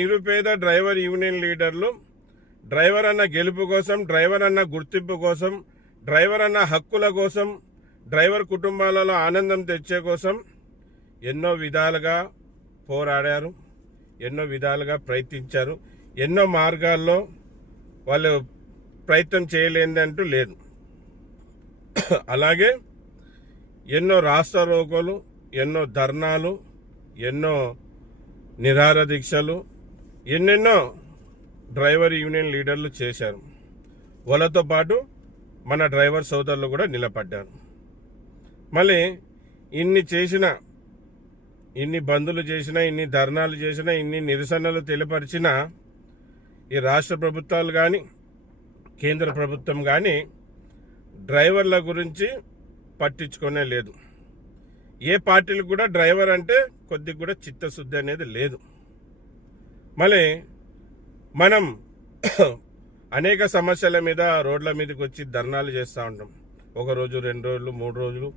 నిరుపేద driver union లీడర్లు driver అన్న గెలుపు కోసం, డ్రైవర్ అన్న గుర్తింపు కోసం, డ్రైవర్ అన్న హక్కుల కోసం, డ్రైవర్ కుటుంబాలలో ఆనందం తెచ్చే కోసం ఎన్నో విధాలుగా పోరాడారు, ఎన్నో విధాలుగా ప్రయత్నించారు. ఎన్నో మార్గాల్లో వాళ్ళు ప్రయత్నం చేయలేదంటూ లేదు. అలాగే ఎన్నో రాస్తారోకోలు, ఎన్నో ధర్నాలు, ఎన్నో నిరాహార దీక్షలు, ఎన్నెన్నో డ్రైవర్ యూనియన్ లీడర్లు చేశారు. వాళ్ళతో పాటు మన డ్రైవర్ సోదరులు కూడా నిలబడ్డారు. మళ్ళీ ఇన్ని చేసిన, ఇన్ని బందులు చేసినా, ఇన్ని ధర్నాలు చేసినా, ఇన్ని నిరసనలు తెలియపరిచిన ఈ రాష్ట్ర ప్రభుత్వాలు కానీ, కేంద్ర ప్రభుత్వం కానీ డ్రైవర్ల గురించి పట్టించుకునే లేదు. ఏ పార్టీలు కూడా డ్రైవర్ అంటే కొద్దిగా కూడా చిత్తశుద్ధి అనేది లేదు. మళ్ళీ మనం అనేక సమస్యల మీద రోడ్ల మీదకి వచ్చి ధర్నాలు చేస్తూ ఉంటాం. ఒక రోజు, 2 రోజులు, 3 రోజులు,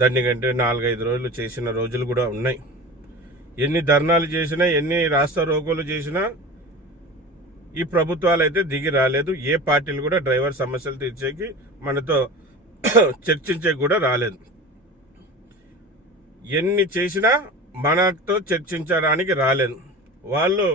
దానికంటే 4-5 రోజులు చేసిన రోజులు కూడా ఉన్నాయి. ఎన్ని ధర్నాలు చేసినా, ఎన్ని రాస్తా రోకోలు చేసినా ఈ ప్రభుత్వాలు అయితే దిగి రాలేదు. ఏ పార్టీలు కూడా డ్రైవర్ సమస్యలు తీర్చేకి మనతో చర్చించేకి కూడా రాలేదు. ఎన్ని చేసినా మనతో చర్చించడానికి రాలేదు. వాళ్ళు